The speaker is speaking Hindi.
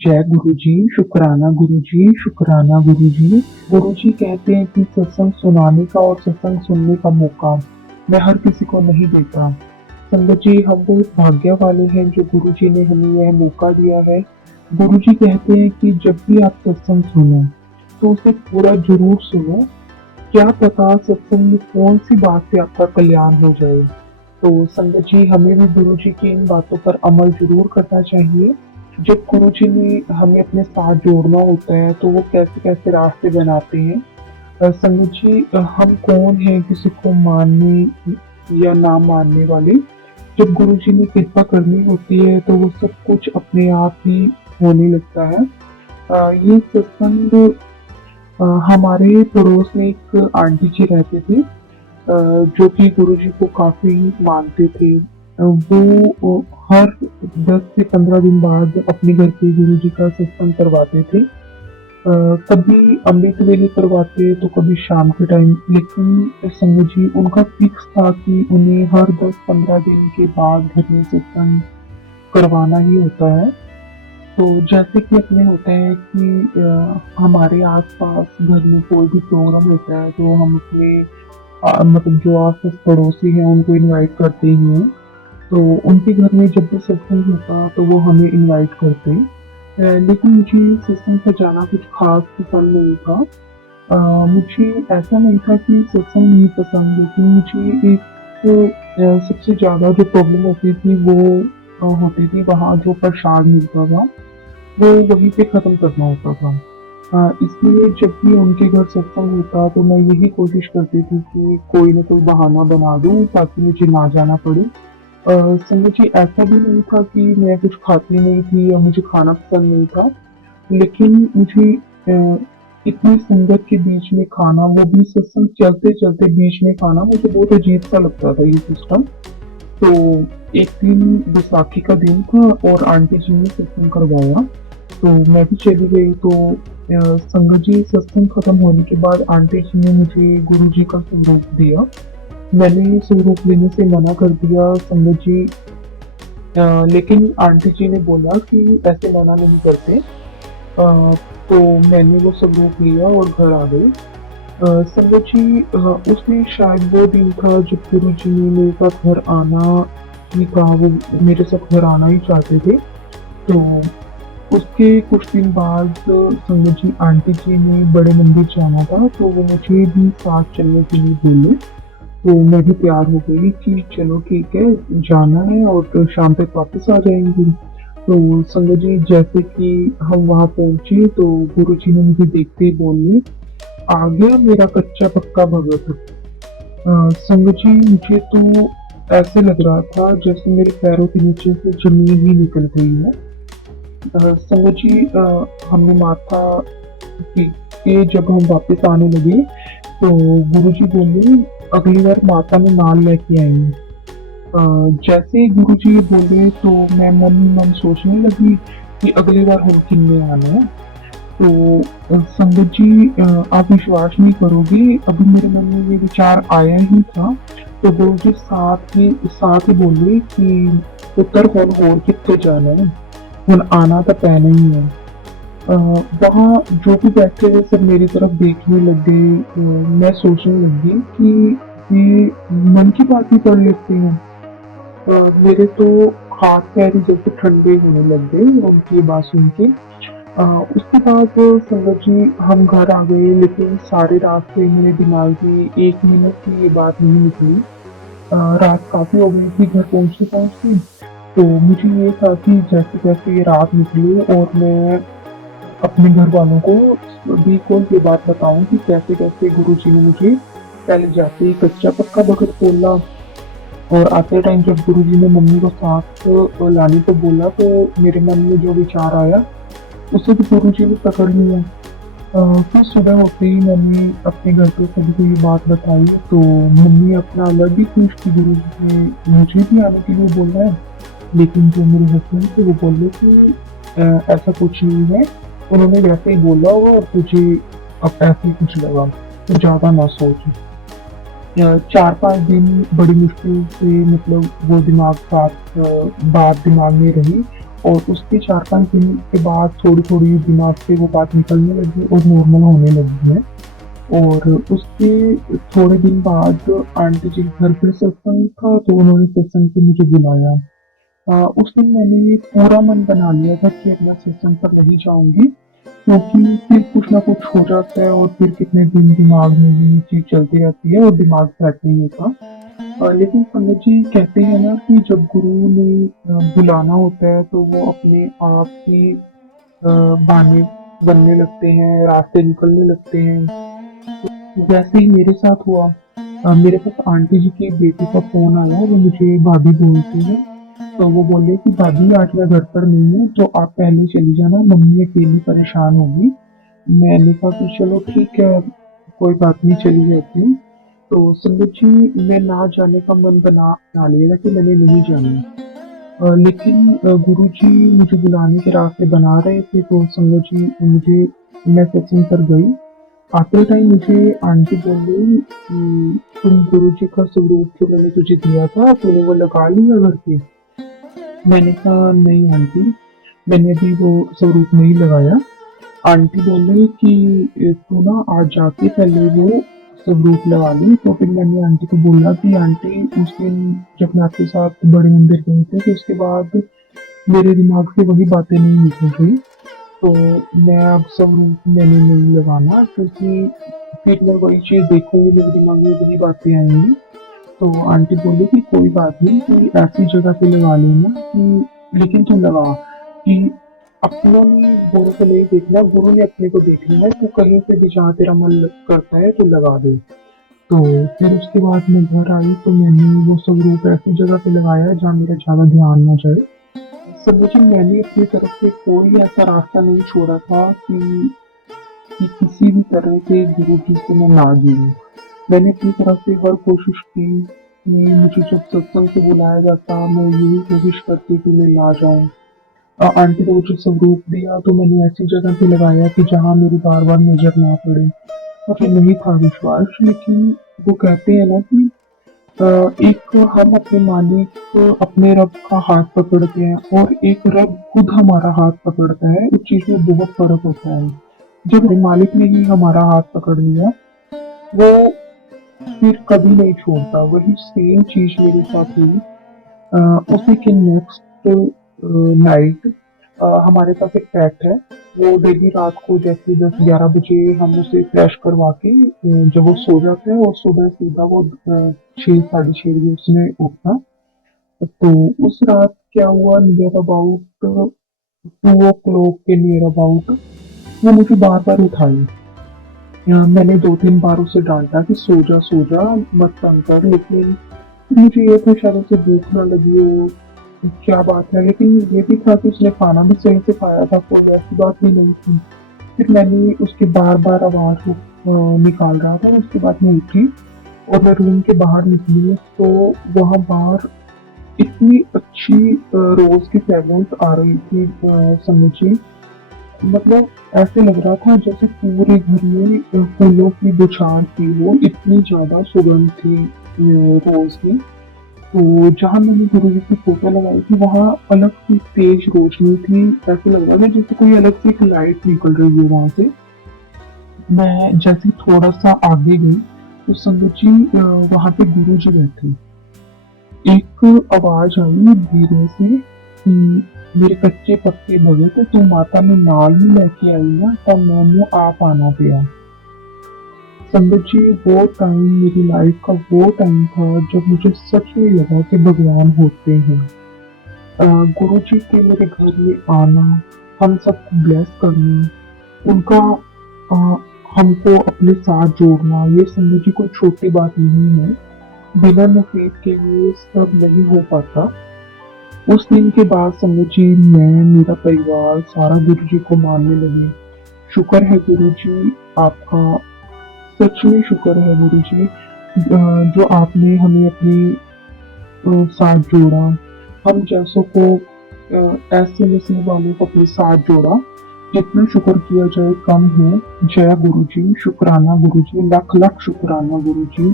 जय गुरुजी, शुक्राना गुरुजी, शुक्राना गुरुजी। गुरुजी कहते हैं कि सत्संग सुनाने का और सत्संग सुनने का मौका मैं हर किसी को नहीं देता। संगत जी, हम बहुत भाग्य वाले हैं जो गुरुजी ने हमें यह मौका दिया है। गुरुजी कहते हैं कि जब भी आप सत्संग सुनो, तो उसे पूरा ज़रूर सुनो। क्या पता सत्संग में कौन-सी बात से आपका कल्याण हो जाए। तो संगत जी, हमें भी गुरुजी की इन बातों पर अमल ज़रूर करना चाहिए। जब गुरुजी ने हमें अपने साथ जोड़ना होता है, तो वो कैसे-कैसे रास्ते बनाते हैं। संगत जी, हम कौन हैं किसी को मानने या ना मानने वाले। जब गुरुजी ने कृपा करनी होती है, तो वो सब कुछ अपने आप ही होने लगता है। ये सत्संग हमारे पड़ोस में एक आंटी जी रहते थे, जो कि गुरुजी को काफ़ी मानते थे। वो हर 10 से 15 दिन बाद अपने घर पे गुरुजी का सत्संग करवाते थे। कभी अमृत वेले करवाते तो कभी शाम के टाइम, लेकिन संगत जी उनका फिक्स था कि उन्हें हर 10-15 दिन के बाद घर में सत्संग करवाना ही होता है। तो जैसे कि अपने होता है कि हमारे आस-पास घर में कोई भी प्रोग्राम होता है, तो हम अपने मतलब जो आस-पास पड़ोसी हैं उनको इनवाइट करते ही हैं। तो उनके घर में जब भी सत्संग होता तो वो हमें इनवाइट करते। लेकिन मुझे सत्संग पे जाना कुछ ख़ास पसंद नहीं था। मुझे ऐसा नहीं था कि सत्संग नहीं पसंद, लेकिन मुझे एक सबसे ज़्यादा जो प्रॉब्लम होती थी वो होती थी वहाँ जो प्रसाद मिलता था, वो वहीं पे ख़त्म करना होता था। इसलिए जब भी उनके घर सत्संग होता तो मैं यही कोशिश करती थी कि कोई न कोई बहाना बना दूँ ताकि मुझे ना जाना पड़े। संगत जी, ऐसा भी नहीं था कि मैं कुछ खाती नहीं थी या मुझे खाना पसंद नहीं था, लेकिन मुझे इतनी संगत के बीच में खाना, वो भी सत्संग चलते-चलते बीच में खाना, मुझे बहुत अजीब-सा लगता था ये सिस्टम। तो एक दिन बैसाखी का दिन था और आंटी जी ने सत्संग करवाया, तो मैं भी चली गई। तो संगत जी, सत्संग खत्म होने के बाद आंटी जी ने मुझे गुरुजी का स्वरूप दिया। मैंने स्वरूप लेने से मना कर दिया संगत जी, लेकिन आंटी जी ने बोला कि ऐसे मना नहीं करते। तो मैंने वो स्वरूप लिया और घर आ गई। संगत जी, उसमें शायद वो दिन था जब गुरुजी ने मेरे साथ घर आना ही था, वो मेरे साथ घर आना ही चाहते थे। तो उसके कुछ दिन बाद संगत जी, आंटी जी ने बड़े मंदिर जाना था, तो वो मुझे भी साथ चलने के लिए बोले। तो मैं भी तैयार हो गई कि चलो ठीक है, जाना है और तो शाम तक वापस आ जाएँगे। तो संगत जी, जैसे कि हम वहाँ पहुँचे तो गुरुजी ने मुझे देखते ही बोले, "आ गया मेरा कच्चा पक्का भगत।" संगत जी, मुझे तो ऐसे लग रहा था जैसे मेरे पैरों के नीचे से ज़मीन ही निकल गई है। संगत जी, हमने माथा टेक के जब हम वापस आने लगे, तो गुरुजी बोले, "अगली बार माता में नाल लेके आएँगे।" जैसे ही गुरुजी ये बोले तो मैं मन ही मन सोचने लगी कि अगली बार हम किनने आना है। तो संगत जी, आप विश्वास नहीं करोगे, अभी मेरे मन में ये विचार आया ही था, तो गुरुजी साथ ही बोले कि पुत्र हुण होर कित्थे जाना है, हुण आना तो पैना ही है। वहाँ जो भी बैठे हुए सब मेरी तरफ देखने लग गए। मैं सोचने लगी कि ये मन की बात ही कर लेते हैं। मेरे तो हाथ पैर ही जैसे ठंडे होने लग गए उनकी ये बात सुन के। उसके बाद संगत जी, हम घर आ गए, लेकिन सारे रास्ते मेरे दिमाग में 1 मिनट की ये बात नहीं निकली। रात काफ़ी हो गई थी घर पहुँचते-पहुँचते, तो मुझे ये था कि जैसे-जैसे ये रात निकली और मैं अपने घर वालों को भी को ये बात बताऊँ कि कैसे-कैसे गुरुजी ने मुझे पहले जाते ही कच्चा पक्का भगत बोला, और आते टाइम जब गुरुजी ने मम्मी को साथ लाने को बोला, तो मेरे मन में जो विचार आया उसे भी गुरुजी ने पकड़ लिया। फिर सुबह होते ही मैंने अपने घर पे सभी को ये बात बताई, तो मम्मी अपना अलग ही खुश कि गुरुजी ने मुझे भी आने के लिए बोला है। लेकिन जो मेरे हस्बैंड थे वो बोले कि ऐसा कुछ नहीं है, उन्होंने वैसे ही बोला होगा और तुझे अब ऐसे ही कुछ लगा, तो ज़्यादा ना सोच। 4-5 दिन बड़ी मुश्किल से, मतलब वो बात दिमाग में रही, और उसके 4-5 दिन के बाद थोड़ी-थोड़ी दिमाग से वो बात निकलने लगी और नॉर्मल होने लगी है। और उसके थोड़े दिन बाद आंटी जी के घर पे सत्संग था, तो उन्होंने सत्संग पे मुझे बुलाया। उस दिन मैंने पूरा मन बना लिया था कि अब मैं सत्संग पर नहीं जाऊँगी, क्योंकि फिर कुछ ना कुछ हो जाता है और फिर कितने दिन दिमाग में ये चीज़ चलती रहती है और दिमाग सेट नहीं होता। लेकिन पंडित जी कहते हैं ना कि जब गुरु ने बुलाना होता है तो वो अपने आप ही बहाने बनने लगते हैं, रास्ते निकलने लगते हैं। वैसे ही मेरे साथ हुआ। मेरे पास आंटी जी की बेटी का फ़ोन आया, वो मुझे भाभी बोलती है। तो वो बोले कि भाभी आज मैं घर पर नहीं हूँ, तो आप पहले चली जाना, मम्मी अकेली परेशान होगी। मैंने कहा कि चलो ठीक है, कोई बात नहीं, चली जाती हूँ। तो संगत जी, मैं ना जाने का मन बना लिया था कि मैंने नहीं जाना। लेकिन गुरुजी मुझे बुलाने के रास्ते बना रहे थे, तो संगत जी मुझे मैं सत्संग पर गई। आते टाइम मुझे आंटी बोली कि तुम गुरुजी का स्वरूप जो मैंने तुझे दिया था, तूने वो लगा लिया घर पे? मैंने कहा नहीं आंटी, मैंने अभी वो स्वरूप नहीं लगाया। आंटी बोले कि तू ना आज जाके पहले वो स्वरूप लगा ली। तो फिर मैंने आंटी को बोला कि आंटी, उस दिन जब मैं आपके साथ बड़े मंदिर गए थे, तो उसके बाद मेरे दिमाग से वही बातें नहीं निकल रही। तो मैं अब स्वरूप मैंने नहीं लगाना, क्योंकि फिर मैं वही चीज़ देखूंगी, मेरे दिमाग में वही बातें आएंगी। तो आंटी बोली कि कोई बात नहीं, कि ऐसी जगह पे लगा लेना कि, लेकिन तू लगा कि अपनों ने गुरु को नहीं देखना, गुरु ने अपने को देखना है। तू कहीं पे भी जहाँ तेरा मन करता है तो लगा दे। तो फिर उसके बाद मैं घर आई, तो मैंने वो स्वरूप ऐसी जगह पे लगाया जहाँ मेरा ज्यादा ध्यान न जाए। समझे, मैंने अपनी तरफ से कोई ऐसा रास्ता नहीं छोड़ा था कि किसी भी तरह से गुरु जी से मैं ना जुड़ूं। मैंने अपनी तरफ से हर कोशिश की कि मुझे जब सत्संग से बुलाया जाता, मैं यही कोशिश करती कि मैं ना जाऊं। आंटी ने मुझे स्वरूप दिया, तो मैंने ऐसी जगह पे लगाया कि जहाँ मेरी बार बार नजर ना पड़े। मुझे नहीं था विश्वास, लेकिन वो कहते हैं ना कि अ, एक हम अपने मालिक, अपने रब का हाथ पकड़ते हैं, और एक रब खुद हमारा हाथ पकड़ता है। उस चीज में बहुत फर्क होता है। जब हमारे मालिक ने ही हमारा हाथ पकड़ लिया, वो फिर कभी नहीं छोड़ता। वही सेम चीज मेरे साथ हुई। उसी के नेक्स्ट नाइट हमारे पास एक पेट है। वो डेली रात को जैसे 10-11 बजे हम उसे फ्रेश करवा के जब वो सो जाता है, और सुबह सीधा वो 6-6:30 बजे उसने उठना। तो उस रात क्या हुआ, नियर अबाउट 2 o'clock के नियर अबाउट वो मुझे बार बार उठाई। मैंने 2-3 बार उसे डांटा कि सो जा, मत तंग कर, लेकिन मुझे ये था शायद उसे भूख ना लगी हो, क्या बात है। लेकिन ये भी था कि उसने खाना भी सही से खाया था, कोई ऐसी बात भी नहीं थी। फिर मैंने उसकी बार-बार आवाज़ निकाल रहा था, उसके बाद मैं उठी और मैं रूम के बाहर निकली, तो वहाँ बाहर इतनी अच्छी रोज़ की फ्रेग्रेंस आ रही थी, समझिए, मतलब ऐसे लग रहा था जैसे पूरे घर में फूलों की बौछार थी हो, इतनी ज़्यादा सुगंध थी रोज़ की। तो जहाँ मैंने गुरुजी की फोटो लगाई थी, वहाँ अलग सी तेज रोशनी थी। ऐसे लग रहा था जैसे कोई अलग से एक लाइट निकल रही है वहां से। मैं जैसे थोड़ा सा आगे गई, तो संगत जी वहां पे गुरुजी बैठे। एक आवाज आई धीरे से कि मेरे कच्चे पक्के भगत, तू माता ने नाल नहीं लेके आई ना, तब मैंने आप आना पिया। संगत जी, वो टाइम मेरी लाइफ का वो टाइम था जब मुझे सच में लगा कि भगवान होते हैं। गुरु जी के मेरे घर में आना, हम सबको ब्लेस करना, उनका अ, हमको अपने साथ जोड़ना, ये संगत जी कोई छोटी बात नहीं है। बिना नफीस के ये सब नहीं हो पाता। उस दिन के बाद संगत जी, मैं, मेरा परिवार सारा गुरु जी को मानने लगे। शुक्र है गुरु जी आपका, सच में शुक्र है गुरु जी, जो आपने हमें अपने साथ जोड़ा। हम जैसों को ऐसे नसीब वालों को अपने साथ जोड़ा। जितना शुक्र किया जाए कम है। जय गुरु जी, शुक्राना गुरु जी, लख लख शुक्राना गुरु जी।